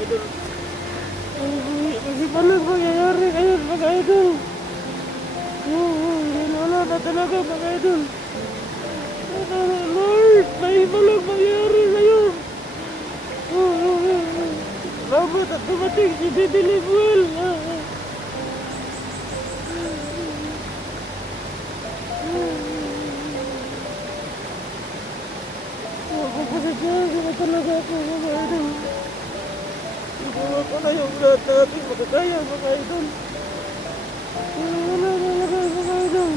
idol. Kasi palang mangyayari ngayon mga idol. Wala na talaga mga idol. Lord, may palang mangyayari ngayon. Salamat at dumating si Dede Lemuel. Magpapasagyan na talaga ako mga idol. Igawa ko na yung lahat na ating makakaya mga idol. Wala talaga mga idol.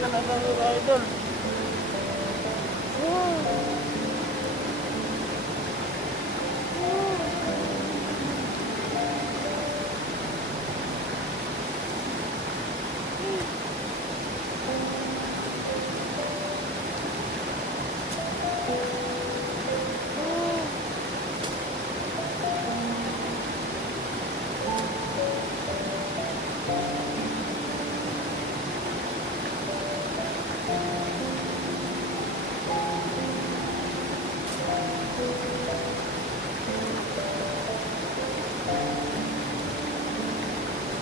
Talaga mga idol.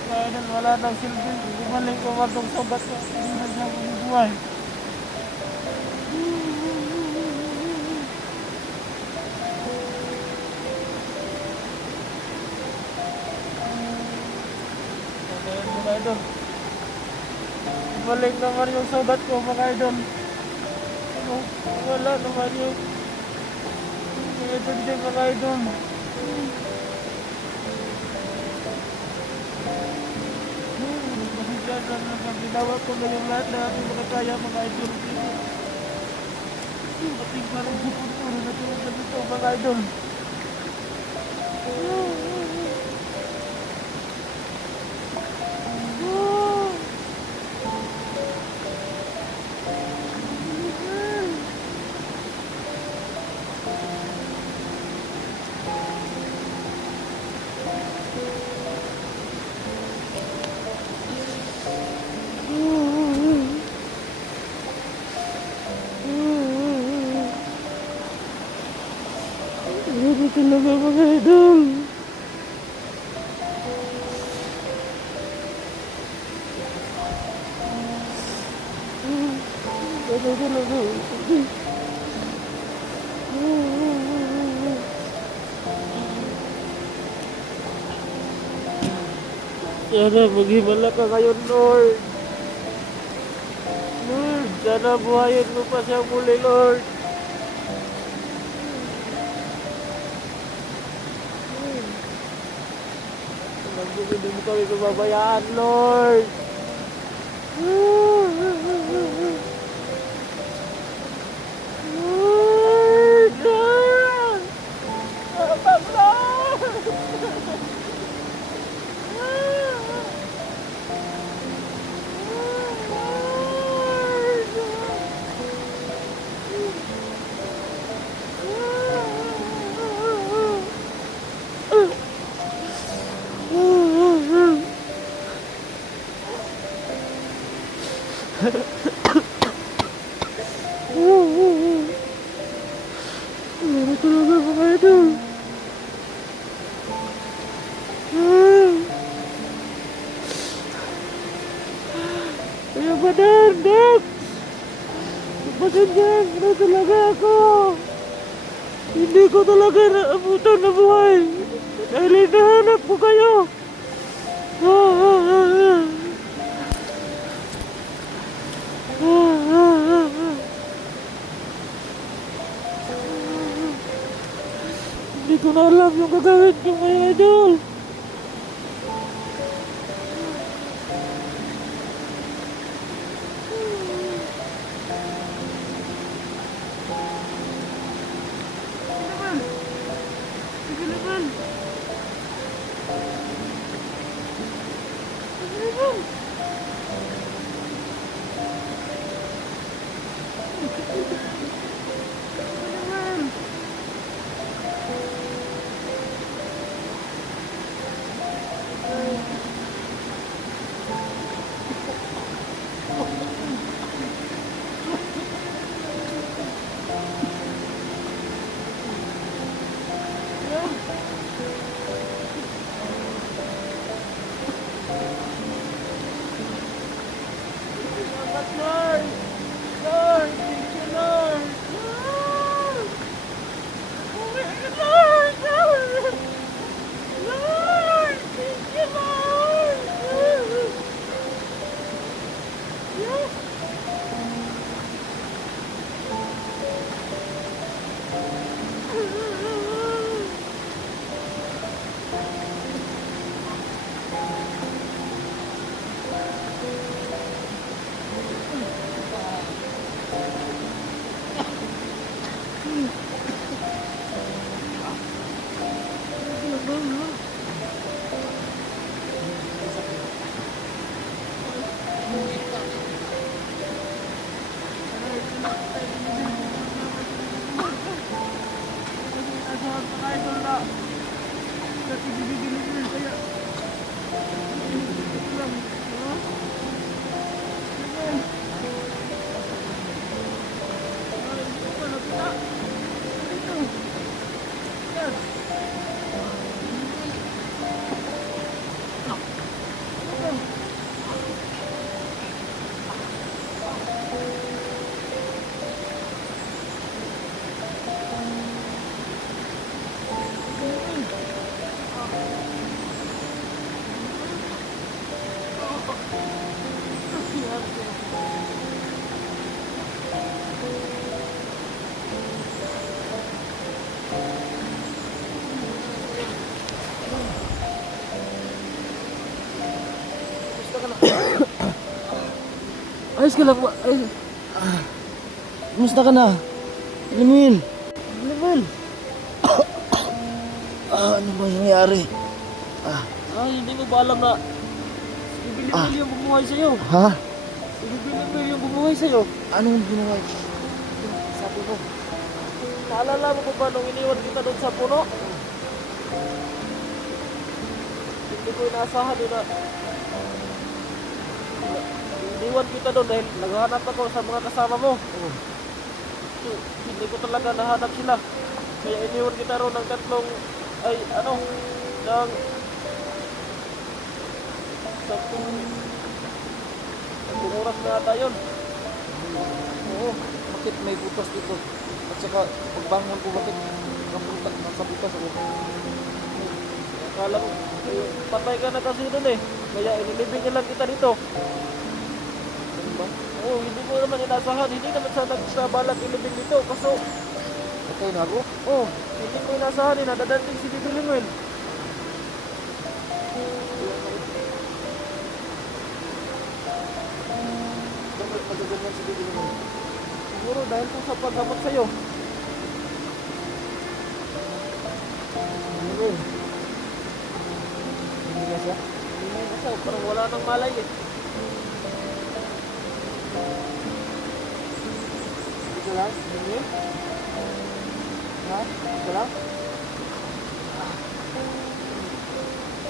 Idol, wala nang silbi. Bumalik ko matong sobat ko. Hindi na siya buhay. Mga idol. Bumalik naman yung sobat ko mga idol. Wala naman yung hindi mga idol. Ginawa ko na yung lahat na aking makakaya mga idol. Mating parang bukod-bukod na tulad na dito mga idol. Grabe talaga mga idol. Grabe talaga. Sana maghimala ka ngayon, Lord. Lord, sana buhayin mo pa siya muli, Lord. Hindi mo kami pababayaan, Lord. Lord! Abang, Lord! Ano talaga mga idol? Kaya ba Dok? Pasensya na talaga ako. Hindi ko talaga naabutan na buhay. Dahil hinahanap ko kayo. Hindi ko na alam yung gagawin ko mga idol. Ayos ka lang ba? Ayos. Kumusta ka na? Limil. Limil. Ano ba nangyari? Ay, hindi mo ba alam na si Bilimil yung bumuhay sa'yo? Ha? Si Bilimil yung bumuhay sa'yo? Anong ginawa? Sabi mo, naalala mo ba nung iniwan kita doon sa puno? Hindi ko inaasahan din na iniwan kita doon dahil naghahanap ako sa mga kasama mo. So, hindi ko talaga nahanap sila. Kaya iniwan kita roon ng tatlong, ay ano, ng sampung oras na ata yun. Oo. Bakit may butas dito? At saka pagbangon ko bakit kapunta nasa butas ako? Akala ko, patay ka na kasi doon eh. Kaya inilibing lang kita dito. Ano ba? Oo, hindi ko naman inasahan. Hindi naman sana nagsabalak ilibing dito. Kaso, Patay na ako? oh, hindi ko inasahan eh. Nadadating si Bibi Linguel. Bakit magaganyan si Bibi naman? Siguro dahil po sa paggamot sa'yo. Ano ba? Hindi nga siya? Hindi na siya. Parang wala nang malay eh. Ito lang? Hindi? Ha? Ito lang?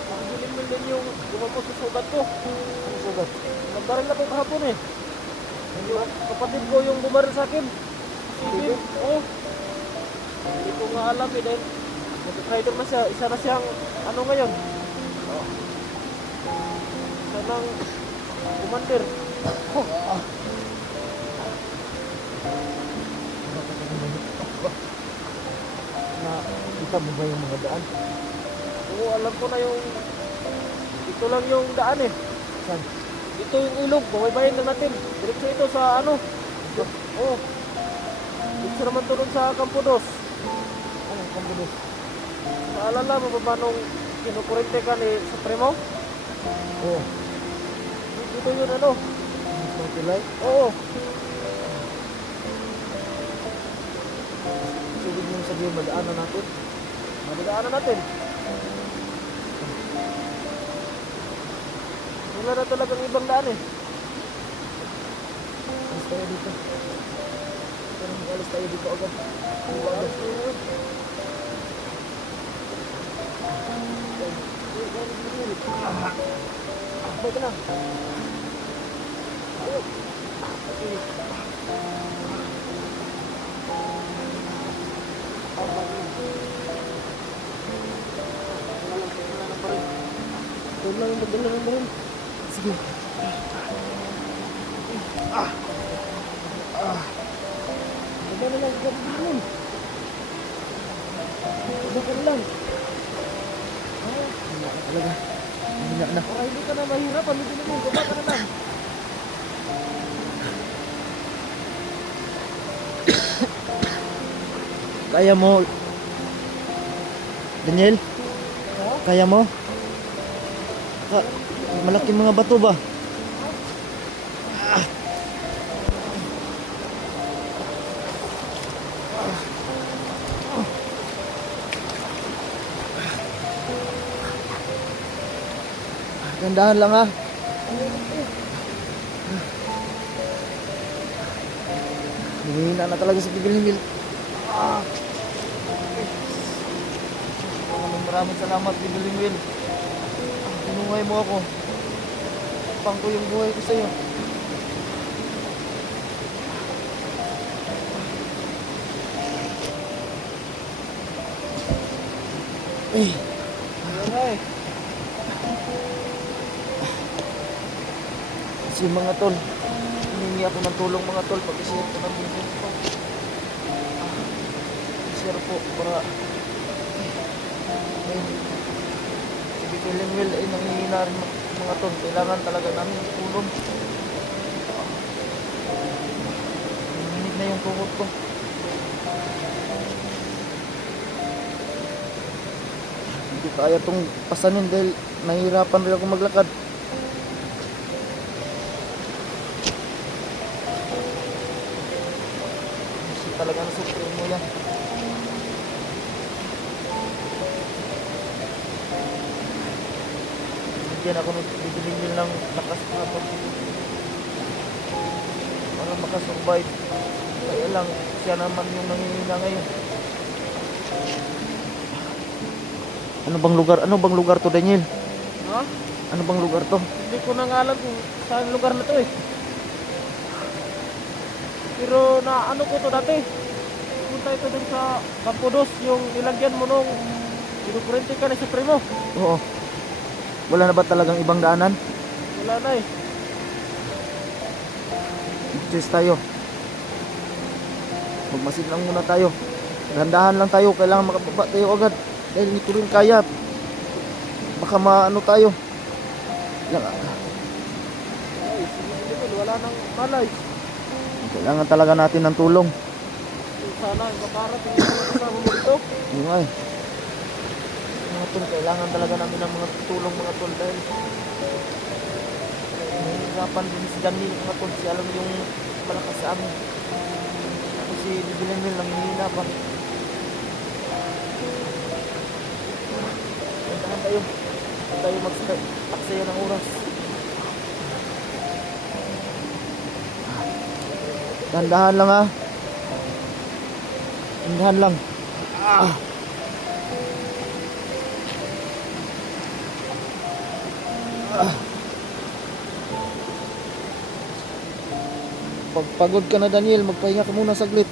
Ang Bilimil din yung gumapos sa sugat ko. Ano sugat? Nagbaril ako kahapon eh. Yung kapatid ko yung bumaril sa akin. Sige. Oo. Hindi ko nga alam eh dahil nag-rider na siya. Isa na siyang ano ngayon. Isa ng commander. Nakita mo ba yung mga daan? Oo, alam ko na yung ito lang yung daan eh. Saan? Ito yung ilog. Babaybayin na natin. Diretso ito sa ano. Oo. Diretso naman to dun sa Campo Dos. Anong kambulos? Naalala mo ba nung kinukurente ka ni Supremo? Oo. Dito yun ano. Ang tulay? Oo. Ibig nyo sabihin madaanan natin? Madadaanan natin. Wala na talagang ibang daan eh. Alis tayo dito. Pero mag-alis tayo dito agad. Ano ba agad? Bakit ka lang? Doon lang yung magdala ng baril. Sige. Baba na lang, baba na lang. Baba na lang. Wala ka talaga. Wala na. Para hindi ka na mahirap, pamigilin mo, baba ka na lang. Kaya mo? Daniel? Kaya mo? Malaking mga bato ba? Gandahan lang ha. Hihina na talaga sa pigil-himil. Maraming salamat, pigil-himil. Tinungay mo ako. Pang ko yung buhay ko sa'yo. Eh. Okay. Kasi mga tol, hiningi ako ng tulong mga tol pag-share ko ng video ko. Share po para si Bikiling Will ay nangihina rin mga tol. Kailangan talaga namin tulong. Nanginig na yung tuhod ko. Hindi kaya itong pasanin dahil nahihirapan rin ako maglakad. talaga nasukrin mo yan. Bigyan ako ng bibili ng lakas na para makasurvive. Kaya lang, siya naman yung nangihina ngayon. Ano bang lugar? Ano bang lugar to, Daniel? Ha? Ano bang lugar to? Hindi ko nang alam kung saan lugar na to eh. Pero na ano ko to dati. Punta ito dun sa Campo Dos, yung nilagyan mo nung kinukurente ka ni Supremo. Oo. Wala na ba talagang ibang daanan? Wala na eh. Cheers tayo. Magmasid lang muna tayo. Dahan-dahan lang tayo. Kailangan makababa tayo agad. Dahil hindi ko rin kaya. Baka maano tayo. Lang, Ay, sige, wala nang malay. kailangan talaga natin ng tulong. Sana makarating yung kasama mo dito. Yun nga eh. Mga tol, kailangan talaga namin ng mga tulong mga tol. Dahil nahihirapan din si Daniel mga tol. Siya alam yung malakas sa amin. Ako si Bibilimil lang hinihina pa. Puntahan tayo. Puntahan tayo mag-taksaya ng oras. Dahan-dahan lang ha. Dahan lang. Pag pagod ka na, Daniel, magpahinga ka muna saglit.